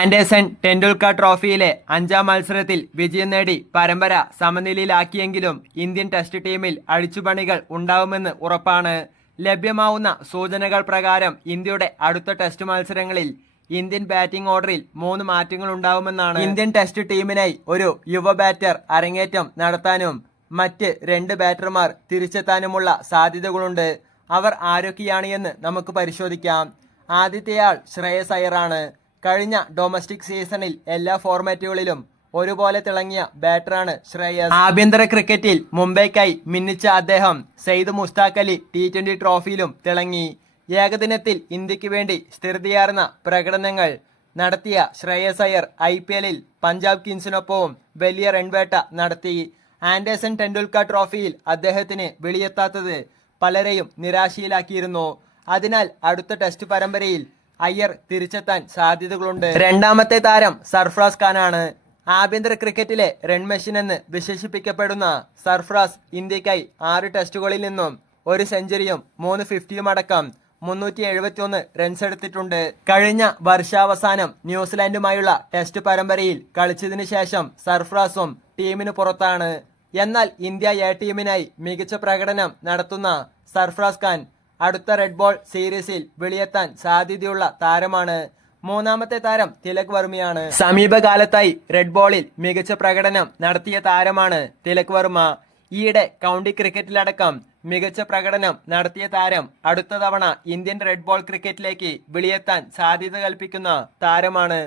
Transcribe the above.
Anderson Tendulkar ട്രോഫിയിലെ അഞ്ചാം മത്സരത്തിൽ വിജയം നേടി പരമ്പര സമനിലയിലാക്കിയെങ്കിലും ഇന്ത്യൻ ടെസ്റ്റ് ടീമിൽ അഴിച്ചുപണികൾ ഉണ്ടാവുമെന്ന് ഉറപ്പാണ്. ലഭ്യമാവുന്ന സൂചനകൾ പ്രകാരം ഇന്ത്യയുടെ അടുത്ത ടെസ്റ്റ് മത്സരങ്ങളിൽ ഇന്ത്യൻ ബാറ്റിംഗ് ഓർഡറിൽ മൂന്ന് മാറ്റങ്ങൾ ഉണ്ടാവുമെന്നാണ്. ഇന്ത്യൻ ടെസ്റ്റ് ടീമിനായി ഒരു യുവ ബാറ്റർ അരങ്ങേറ്റം നടത്താനും മറ്റ് രണ്ട് ബാറ്റർമാർ തിരിച്ചെത്താനുമുള്ള സാധ്യതകളുണ്ട്. അവർ ആരൊക്കെയാണ് എന്ന് നമുക്ക് പരിശോധിക്കാം. ആദ്യത്തെയാൾ ശ്രേയസ് അയ്യറാണ് കഴിഞ്ഞ ഡൊമസ്റ്റിക് സീസണിൽ എല്ലാ ഫോർമാറ്റുകളിലും ഒരുപോലെ തിളങ്ങിയ ബാറ്ററാണ് ശ്രേയസ്. ആഭ്യന്തര ക്രിക്കറ്റിൽ മുംബൈക്കായി മിന്നിച്ച അദ്ദേഹം സെയ്ദ് മുസ്താഖ് അലി ടി ട്വന്റി ട്രോഫിയിലും തിളങ്ങി. ഏകദിനത്തിൽ ഇന്ത്യയ്ക്ക് വേണ്ടി സ്ഥിരതയാർന്ന പ്രകടനങ്ങൾ നടത്തിയ ശ്രേയസ് അയ്യർ ഐ പി എല്ലിൽ പഞ്ചാബ് കിങ്സിനൊപ്പവും വലിയ റൺവേട്ട നടത്തി. ആൻഡേഴ്സൺ ടെണ്ടുൽക്കർ ട്രോഫിയിൽ അദ്ദേഹത്തിന് വെളിയെത്താത്തത് പലരെയും നിരാശയിലാക്കിയിരുന്നു. അതിനാൽ അടുത്ത ടെസ്റ്റ് പരമ്പരയിൽ അയ്യർ തിരിച്ചെത്താൻ സാധ്യതകളുണ്ട്. രണ്ടാമത്തെ താരം സർഫ്രാസ് ഖാനാണ്. ആഭ്യന്തര ക്രിക്കറ്റിലെ റൺ മെഷീൻ എന്ന് വിശേഷിപ്പിക്കപ്പെടുന്ന സർഫ്രാസ് ഇന്ത്യക്കായി ആറ് ടെസ്റ്റുകളിൽ നിന്നും ഒരു സെഞ്ചുറിയും മൂന്ന് ഫിഫ്റ്റിയും അടക്കം മുന്നൂറ്റി എഴുപത്തി ഒന്ന് റൺസ് എടുത്തിട്ടുണ്ട്. കഴിഞ്ഞ വർഷാവസാനം ന്യൂസിലാൻഡുമായുള്ള ടെസ്റ്റ് പരമ്പരയിൽ കളിച്ചതിനു ശേഷം സർഫ്രാസും ടീമിന് പുറത്താണ്. എന്നാൽ ഇന്ത്യ എ ടീമിനായി മികച്ച പ്രകടനം നടത്തുന്ന സർഫ്രാസ് ഖാൻ അടുത്ത റെഡ് ബോൾ സീരീസിൽ വെളിയെത്താൻ സാധ്യതയുള്ള താരമാണ്. മൂന്നാമത്തെ താരം തിലക് വർമ്മയാണ്. സമീപകാലത്തായി റെഡ് ബോളിൽ മികച്ച പ്രകടനം നടത്തിയ താരമാണ് തിലക് വർമ്മ. ഈയിടെ കൗണ്ടി ക്രിക്കറ്റിലടക്കം മികച്ച പ്രകടനം നടത്തിയ താരം അടുത്ത തവണ ഇന്ത്യൻ റെഡ് ബോൾ ക്രിക്കറ്റിലേക്ക് വിളിയെത്താൻ സാധ്യത കൽപ്പിക്കുന്ന താരമാണ്.